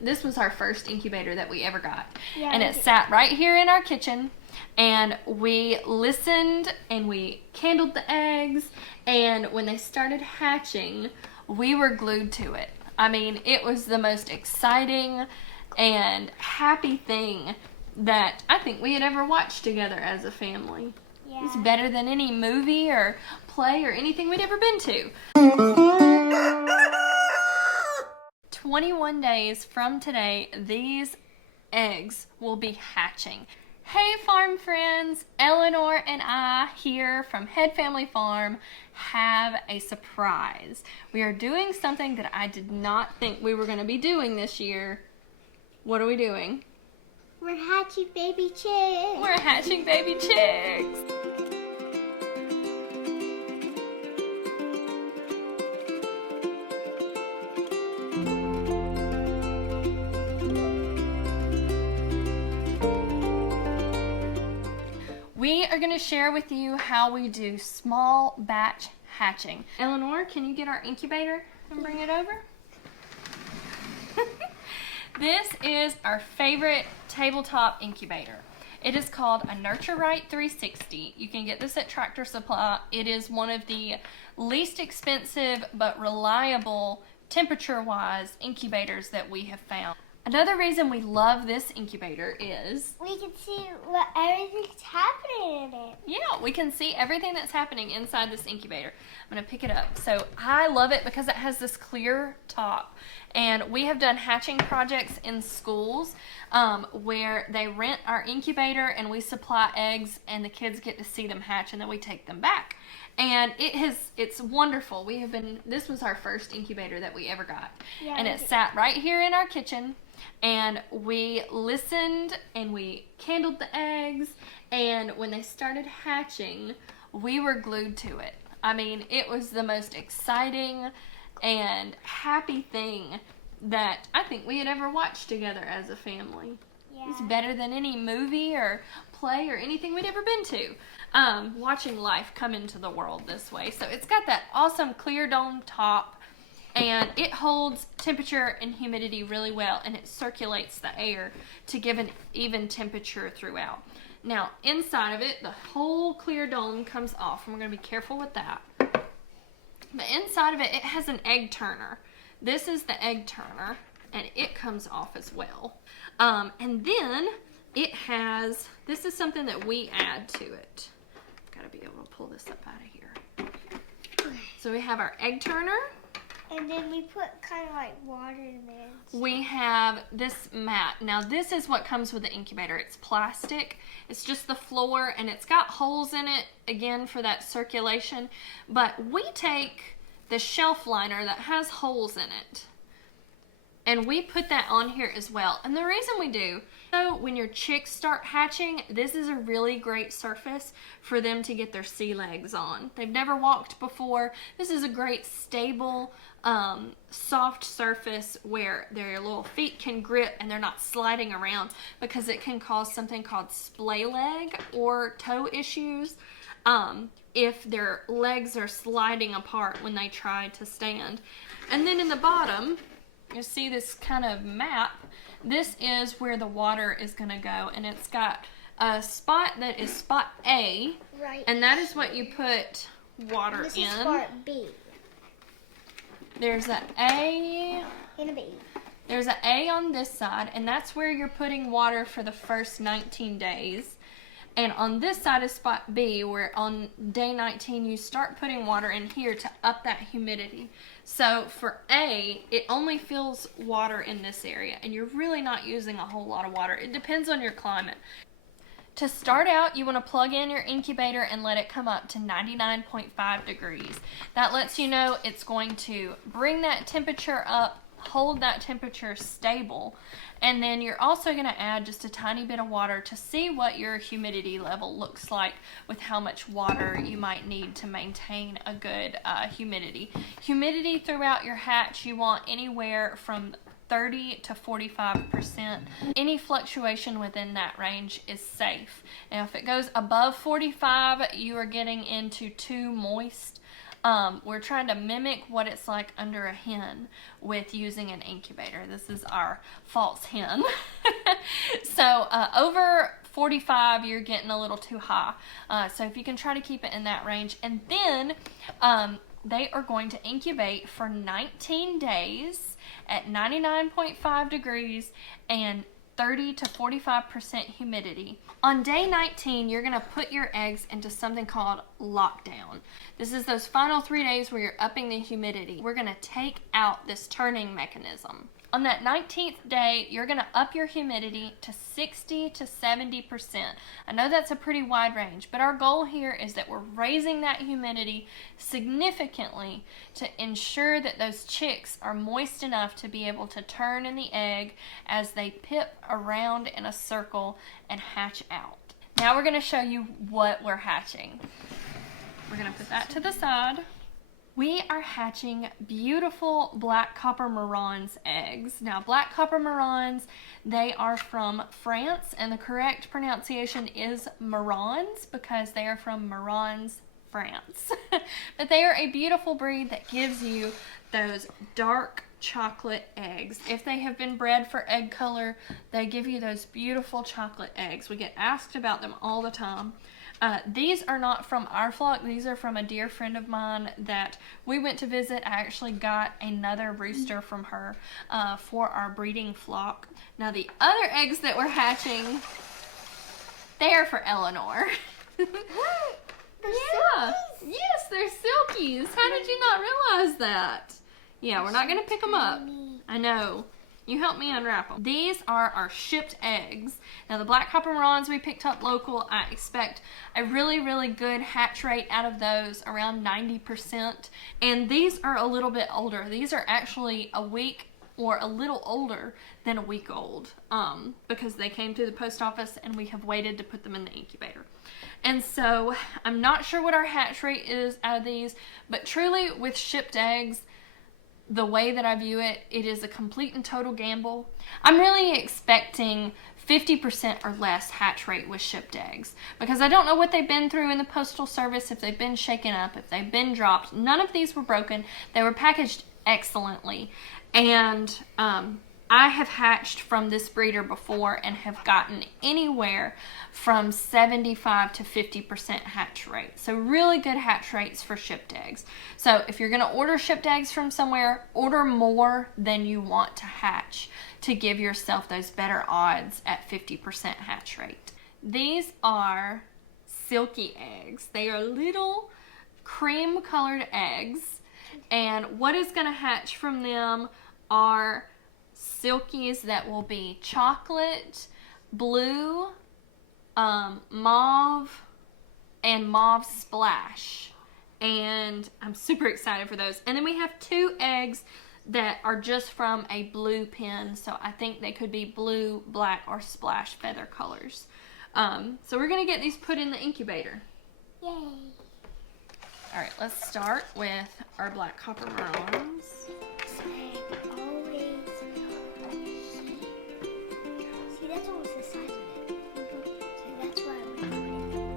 This was our first incubator that we ever got. Yeah, and it sat right here in our kitchen, and we listened and we candled the eggs, and when they started hatching, we were glued to it. I mean, it was the most exciting and happy thing that I think we had ever watched together as a family. Yeah. It's better than any movie or play or anything we'd ever been to. 21 days from today, these eggs will be hatching. Hey farm friends, Eleanor and I here from Head Family Farm have a surprise. We are doing something that I did not think we were going to be doing this year. What are we doing? We're hatching baby chicks. We're hatching baby chicks. We are going to share with you how we do small batch hatching. Eleanor, can you get our incubator and bring it over? This is our favorite tabletop incubator. It is called a Nurture Right 360. You can get this at Tractor Supply. It is one of the least expensive but reliable temperature-wise incubators that we have found. Another reason we love this incubator is we can see what everything's happening in it. Yeah, we can see everything that's happening inside this incubator. I'm going to pick it up. So I love it because it has this clear top. And we have done hatching projects in schools where they rent our incubator and we supply eggs and the kids get to see them hatch and then we take them back. And it's wonderful. This was our first incubator that we ever got. Yeah, and it sat right here in our kitchen, and we listened and we candled the eggs, and when they started hatching, we were glued to it. I mean, it was the most exciting and happy thing that I think we had ever watched together as a family. Yeah. It's better than any movie or play or anything we'd ever been to. Watching life come into the world this way. So it's got that awesome clear dome top, and it holds temperature and humidity really well, and it circulates the air to give an even temperature throughout. Now, inside of it, the whole clear dome comes off, and we're going to be careful with that. But inside of it, it has an egg turner. This is the egg turner, and it comes off as well. And then it has, this is something that we add to it. Gotta be able to pull this up out of here. So we have our egg turner. And then we put kind of like water in there. We have this mat. Now this is what comes with the incubator. It's plastic. It's just the floor, and it's got holes in it, again, for that circulation. But we take the shelf liner that has holes in it, and we put that on here as well. And the reason we do, so when your chicks start hatching, this is a really great surface for them to get their sea legs on. They've never walked before. This is a great stable, soft surface where their little feet can grip and they're not sliding around, because it can cause something called splay leg or toe issues if their legs are sliding apart when they try to stand. And then in the bottom, you see this kind of map. This is where the water is going to go, and it's got a spot that is spot A, right, and that is what you put water this in. This is spot B. There's an A and a B. There's an A on this side, and that's where you're putting water for the first 19 days. And on this side is spot B, where on day 19 you start putting water in here to up that humidity. So for A, it only fills water in this area, and you're really not using a whole lot of water. It depends on your climate. To start out, you want to plug in your incubator and let it come up to 99.5 degrees. That lets you know it's going to bring that temperature up, hold that temperature stable, and then you're also going to add just a tiny bit of water to see what your humidity level looks like with how much water you might need to maintain a good humidity. Humidity throughout your hatch, you want anywhere from 30 to 45%. Any fluctuation within that range is safe. Now if it goes above 45, you are getting into too moist We're trying to mimic what it's like under a hen with using an incubator. This is our false hen. So over 45, you're getting a little too high. So if you can try to keep it in that range. And then they are going to incubate for 19 days at 99.5 degrees and 30 to 45% humidity. On day 19, you're gonna put your eggs into something called lockdown. This is those final 3 days where you're upping the humidity. We're gonna take out this turning mechanism. On that 19th day, you're gonna up your humidity to 60 to 70%. I know that's a pretty wide range, but our goal here is that we're raising that humidity significantly to ensure that those chicks are moist enough to be able to turn in the egg as they pip around in a circle and hatch out. Now we're gonna show you what we're hatching. We're gonna put that to the side. We are hatching beautiful black copper marrons eggs. Now, black copper marrons, they are from France, and the correct pronunciation is marrons because they are from Marans, France. But they are a beautiful breed that gives you those dark chocolate eggs. If they have been bred for egg color, they give you those beautiful chocolate eggs. We get asked about them all the time. These are not from our flock. These are from a dear friend of mine that we went to visit. I actually got another rooster from her for our breeding flock. Now the other eggs that we're hatching, they are for Eleanor. Yeah. Yes, they're silkies. How did you not realize that? Yeah, we're not going to pick them up. I know. You help me unwrap them. These are our shipped eggs. Now the black copper marrons we picked up local, I expect a really, really good hatch rate out of those, around 90%. And these are a little bit older. These are actually a week or a little older than a week old because they came through the post office and we have waited to put them in the incubator. And so I'm not sure what our hatch rate is out of these, but truly with shipped eggs, the way that I view it, it is a complete and total gamble. I'm really expecting 50% or less hatch rate with shipped eggs because I don't know what they've been through in the postal service, if they've been shaken up, if they've been dropped. None of these were broken. They were packaged excellently. And I have hatched from this breeder before and have gotten anywhere from 75 to 50% hatch rate. So really good hatch rates for shipped eggs. So if you're going to order shipped eggs from somewhere, order more than you want to hatch to give yourself those better odds at 50% hatch rate. These are silky eggs. They are little cream colored eggs, and what is going to hatch from them are silkies that will be chocolate, blue, mauve, and mauve splash. And I'm super excited for those. And then we have 2 eggs that are just from a blue pen, so I think they could be blue, black, or splash feather colors. So we're gonna get these put in the incubator. Yay! All right, let's start with our black copper marrons. See, that's almost the size of it. So that's why I want to put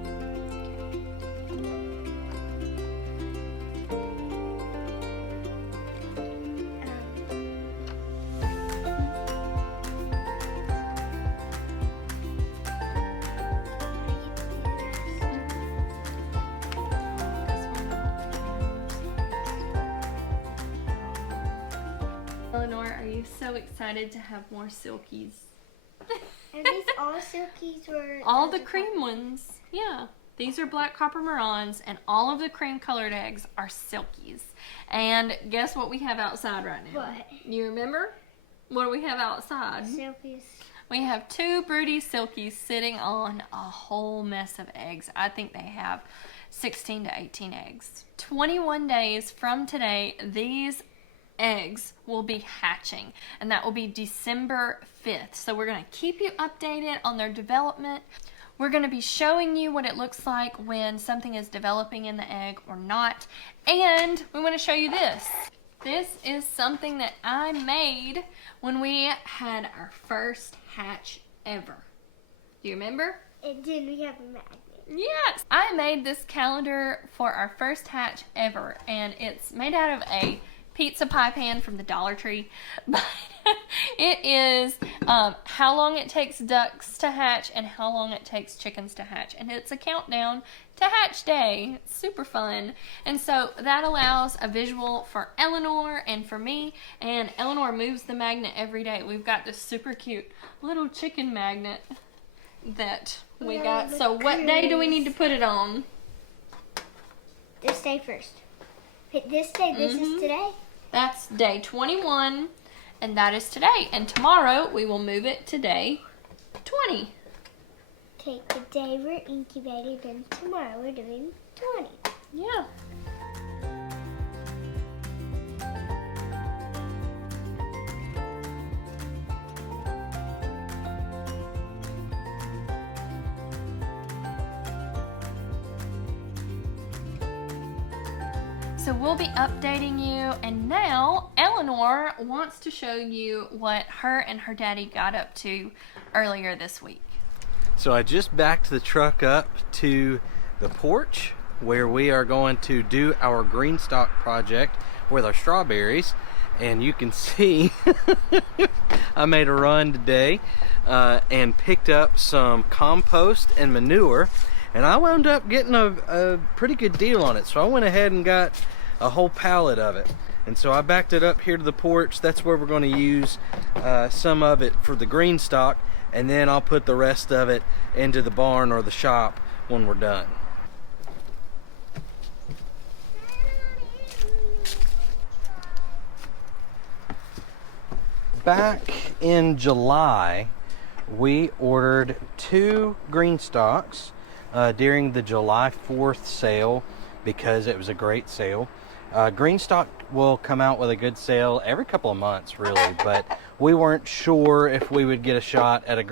Eleanor, are you so excited to have more silkies? Are these all silkies or All the cream ones. Yeah. These are black copper marrons, and all of the cream colored eggs are silkies. And guess what we have outside right now? What? You remember? What do we have outside? Silkies. We have 2 broody silkies sitting on a whole mess of eggs. I think they have 16 to 18 eggs. 21 days from today, these eggs will be hatching, and that will be December 5th. So we're going to keep you updated on their development. We're going to be showing you what it looks like when something is developing in the egg or not. And we want to show you this. This is something that I made when we had our first hatch ever. Do you remember? And then we have a magnet. Yes! I made this calendar for our first hatch ever, and it's made out of a pizza pie pan from the Dollar Tree. But it is how long it takes ducks to hatch and how long it takes chickens to hatch. And it's a countdown to hatch day. It's super fun. And so that allows a visual for Eleanor and for me. And Eleanor moves the magnet every day. We've got this super cute little chicken magnet that we got. So what day do we need to put it on? This day first. Pick this day. This is today. That's day 21, and that is today. And tomorrow we will move it to day 20. Take the day we're incubating, then tomorrow we're doing 20. Yeah. So we'll be updating you, and now Eleanor wants to show you what her and her daddy got up to earlier this week. So I just backed the truck up to the porch where we are going to do our GreenStalk project with our strawberries, and you can see I made a run today and picked up some compost and manure. And I wound up getting a pretty good deal on it. So I went ahead and got a whole pallet of it. And so I backed it up here to the porch. That's where we're going to use some of it for the GreenStalk. And then I'll put the rest of it into the barn or the shop when we're done. Back in July, we ordered 2 GreenStalks during the July 4th sale because it was a great sale. GreenStalk will come out with a good sale every couple of months, really, but we weren't sure if we would get a shot at at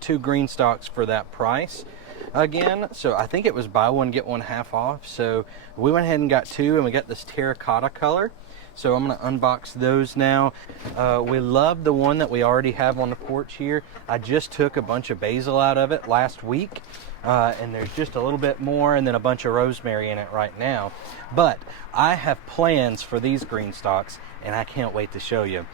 2 GreenStalks for that price again. So I think it was buy one get one half off. So we went ahead and got 2, and we got this terracotta color. So I'm going to unbox those now. We love the one that we already have on the porch here. I just took a bunch of basil out of it last week. And there's just a little bit more and then a bunch of rosemary in it right now. But I have plans for these GreenStalks, and I can't wait to show you.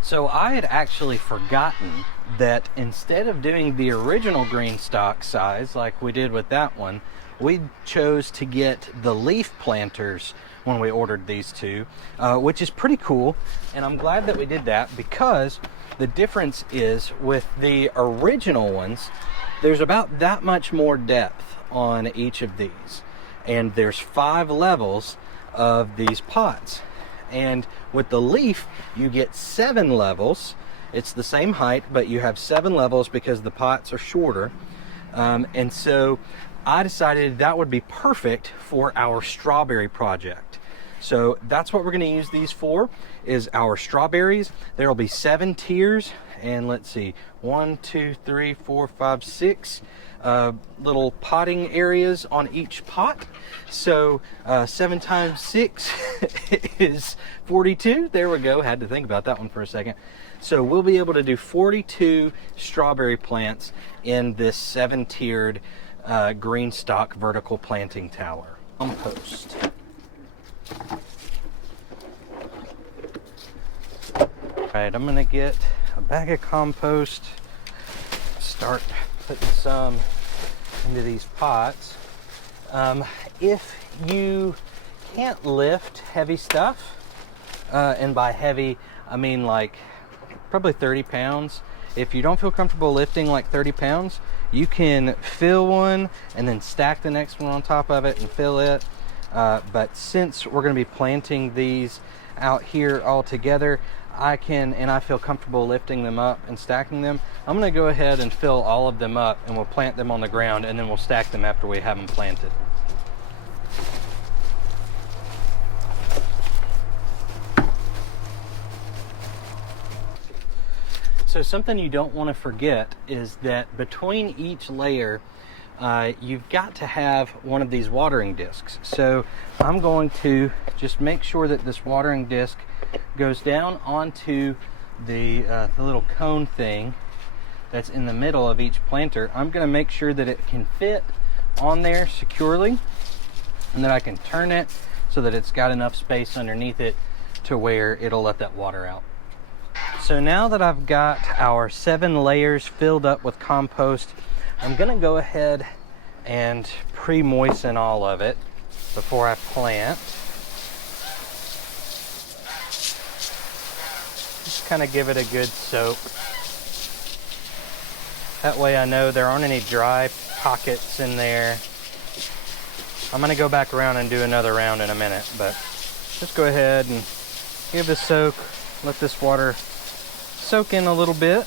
So I had actually forgotten that instead of doing the original GreenStalk size like we did with that one, we chose to get the leaf planters when we ordered these 2, which is pretty cool. And I'm glad that we did that because the difference is with the original ones, there's about that much more depth on each of these. And there's 5 levels of these pots. And with the leaf, you get 7 levels. It's the same height, but you have 7 levels because the pots are shorter. And so I decided that would be perfect for our strawberry project. So that's what we're going to use these for, is our strawberries. There will be 7 tiers, and let's see, 1, 2, 3, 4, 5, 6 little potting areas on each pot. So 7 times 6 is 42. There we go. Had to think about that one for a second. So we'll be able to do 42 strawberry plants in this 7-tiered GreenStalk vertical planting tower. Compost. Alright, I'm gonna get a bag of compost, start putting some into these pots. If you can't lift heavy stuff, and by heavy I mean like probably 30 pounds, if you don't feel comfortable lifting like 30 pounds, you can fill one and then stack the next one on top of it and fill it. But since we're going to be planting these out here all together, I feel comfortable lifting them up and stacking them. I'm going to go ahead and fill all of them up, and we'll plant them on the ground, and then we'll stack them after we have them planted. So something you don't want to forget is that between each layer, you've got to have one of these watering discs. So I'm going to just make sure that this watering disc goes down onto the little cone thing that's in the middle of each planter, I'm going to make sure that it can fit on there securely, and that I can turn it so that it's got enough space underneath it to where it'll let that water out. So now that I've got our 7 layers filled up with compost, I'm going to go ahead and pre-moisten all of it before I plant. Just kind of give it a good soak. That way I know there aren't any dry pockets in there. I'm going to go back around and do another round in a minute, but just go ahead and give it a soak. Let this water soak in a little bit.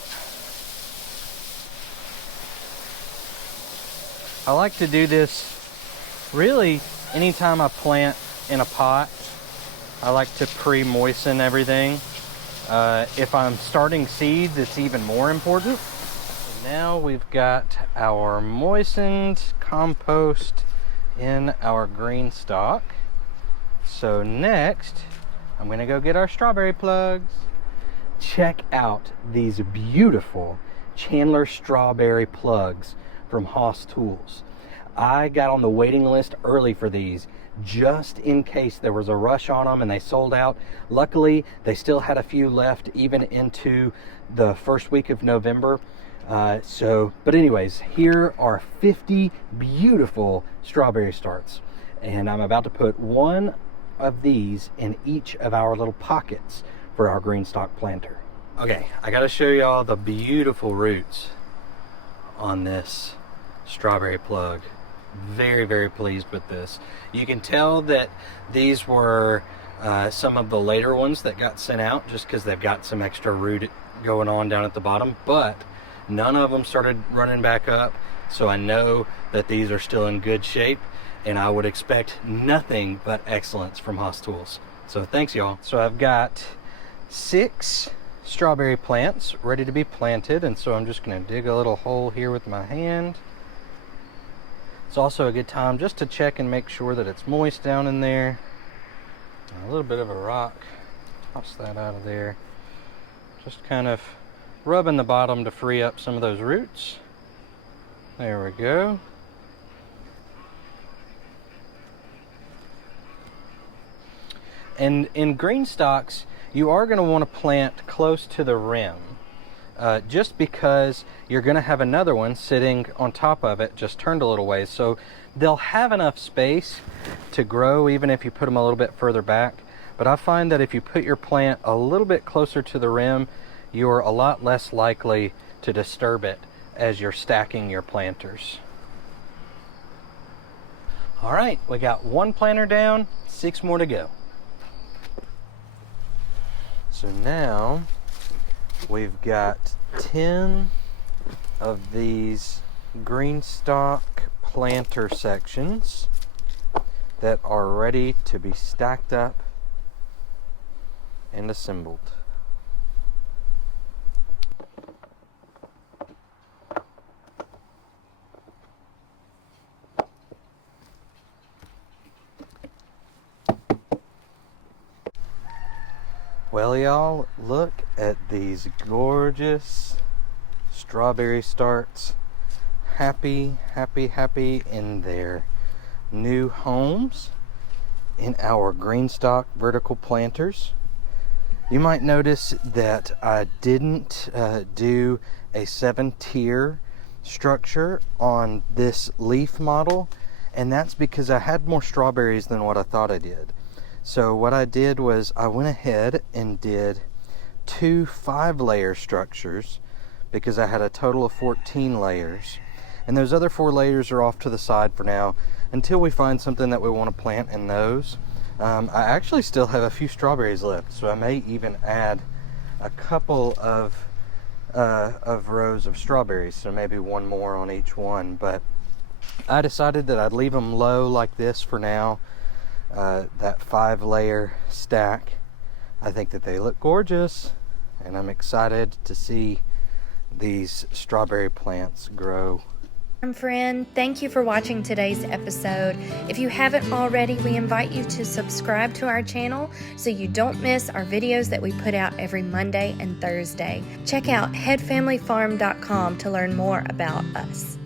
I like to do this really anytime I plant in a pot. I like to pre-moisten everything. If I'm starting seeds, it's even more important. Now we've got our moistened compost in our GreenStalk. So next, I'm gonna go get our strawberry plugs. Check out these beautiful Chandler strawberry plugs from Hoss Tools. I got on the waiting list early for these, just in case there was a rush on them and they sold out. Luckily, they still had a few left even into the first week of November. But anyways, here are 50 beautiful strawberry starts, and I'm about to put one of these in each of our little pockets for our GreenStalk planter. Okay, I gotta show y'all the beautiful roots on this strawberry plug. Very, very pleased with this. You can tell that these were some of the later ones that got sent out just because they've got some extra root going on down at the bottom, but none of them started running back up, so I know that these are still in good shape, and I would expect nothing but excellence from Hoss Tools. So thanks, y'all. So I've got 6 strawberry plants ready to be planted, and so I'm just going to dig a little hole here with my hand. It's also a good time just to check and make sure that it's moist down in there. A little bit of a rock, toss that out of there. Just kind of rubbing the bottom to free up some of those roots. There we go. And in GreenStalks, you are going to want to plant close to the rim, just because you're going to have another one sitting on top of it, just turned a little ways. So they'll have enough space to grow even if you put them a little bit further back. But I find that if you put your plant a little bit closer to the rim, you're a lot less likely to disturb it as you're stacking your planters. All right, we got 1 planter down, 6 more to go. So now we've got 10 of these GreenStalk planter sections that are ready to be stacked up and assembled. Well, y'all, look at these gorgeous strawberry starts. Happy, happy, happy in their new homes in our GreenStalk vertical planters. You might notice that I didn't do a 7-tier structure on this leaf model, and that's because I had more strawberries than what I thought I did. So what I did was I went ahead and did 2 5-layer structures because I had a total of 14 layers. And those other 4 layers are off to the side for now until we find something that we want to plant in those. I actually still have a few strawberries left, so I may even add a couple of rows of strawberries, so maybe 1 more on each one. But I decided that I'd leave them low like this for now. That 5-layer stack, I think that they look gorgeous, and I'm excited to see these strawberry plants grow Friend, thank you for watching today's episode. If you haven't already, we invite you to subscribe to our channel so you don't miss our videos that we put out every Monday and Thursday. Check out headfamilyfarm.com to learn more about us.